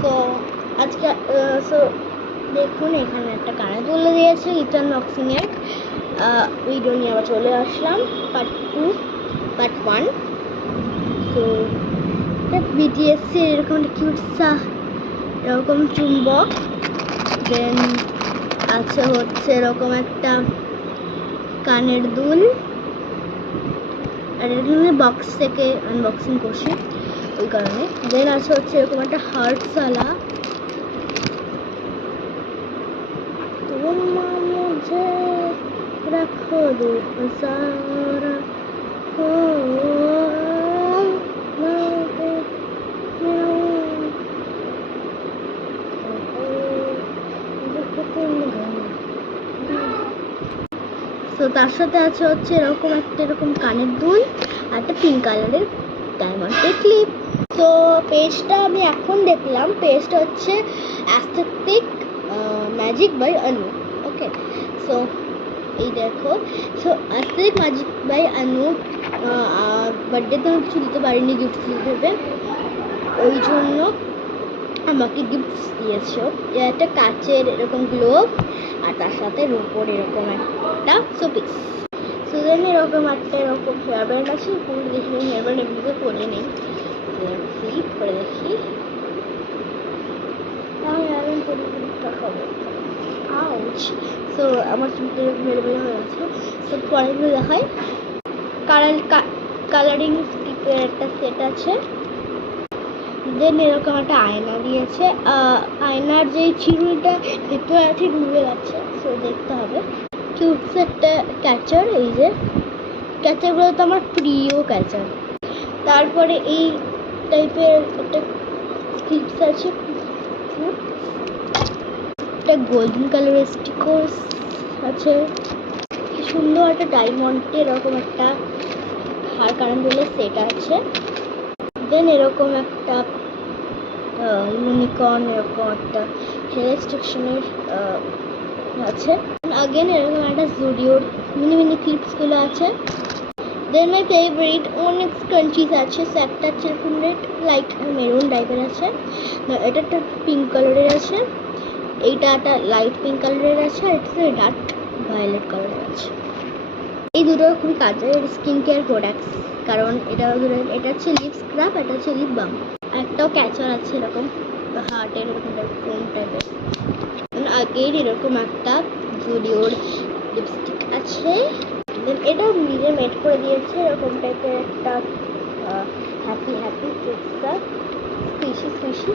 So আজকে so দেখুন এখানে একটা কানে তুলে দিয়েছে এটা আনবক্সিংয়ের ভিডিও নিয়ে আবার চলে আসলাম পার্ট 2 পার্ট 1। সো বিটিএসসি এরকম একটা কিউট এরকম চুম্বক, দেন আছে হচ্ছে এরকম একটা কানের দুল, আর এখানে বক্স থেকে আনবক্সিং করছি ওই কারণে। দেন আছে হচ্ছে এরকম একটা হার্টওয়ালা मुझे रखो दो हज़ारा हो তো তার সাথে আছে হচ্ছে এরকম একটা এরকম কানের দুল আর একটা পিঙ্ক কালারের ডায়মন্ডের ক্লিপ। তো পেজটা আমি এখন দেখলাম, পেজটা হচ্ছে aesthetic magic by Anu. Okay, so এই দেখো, so aesthetic magic by Anu বার্থডেতে আমি কিছু দিতে পারিনি গিফট হিসেবে, ওই জন্য আমাকে গিফট দিয়েছে একটা কাচের এরকম গ্লোভ আর তার সাথে রূপোর এরকম একটা শোপিস। সো দেন এরকম একটা এরকম হেয়ার ব্যান্ড আছে, পুরো দেখি হেয়ার ব্যান্ড এমনিতে পরে নেই, ফিট করে দেখি। সো আমার চুলটা মেরে বের হয়ে আছে। সো পরেরগুলো দেখায়, কালারিং স্টিকের একটা সেট আছে। দেন এরকম একটা আয়না দিয়েছে, আয়নার যে চিরুনিটা ভেতরে আছে ডুবে যাচ্ছে, সো দেখতে হবে। কিউটস একটা ক্যাচার, এই যে ক্যাচারগুলো তো আমার প্রিয় ক্যাচার। তারপরে এই টাইপের একটা ক্লিপস আছে, একটা গোল্ডেন কালারের স্টিকার্স আছে, কি সুন্দর একটা ডায়মন্ডের এরকম একটা হার কারণ বলে সেট আছে। দেন এরকম একটা ইউনিকর্ন এরকম একটা হেয়ার স্টেশনের আছে। আগেন এরকম একটা জুডিওর মিনি মিনি ক্লিপসগুলো আছে। দেন মাই ফেভারিট অনেক স্ক্রাঞ্চিজ আছে, সো একটা হচ্ছে এরকম রেড লাইট মেরুন টাইপের আছে, এটা একটা পিঙ্ক কালারের আছে, এইটা একটা লাইট পিঙ্ক কালারের আছে, আর এটা ডার্ক ভায়োলেট কালারের আছে। এই দুটো খুবই কাজের স্কিন কেয়ার প্রোডাক্টস, কারণ এটা হচ্ছে লিপ স্ক্রাব, এটা হচ্ছে লিপ বাম। একটাও ক্যাচার আছে এরকম হার্টের এরকম ফোম টাইপের। আগের এরকম একটা জুডিওর লিপস্টিক আছে। দেন এটাও নিজে মেড করে দিয়েছে এরকম টাইপের একটা হ্যাপি হ্যাপি স্পেশি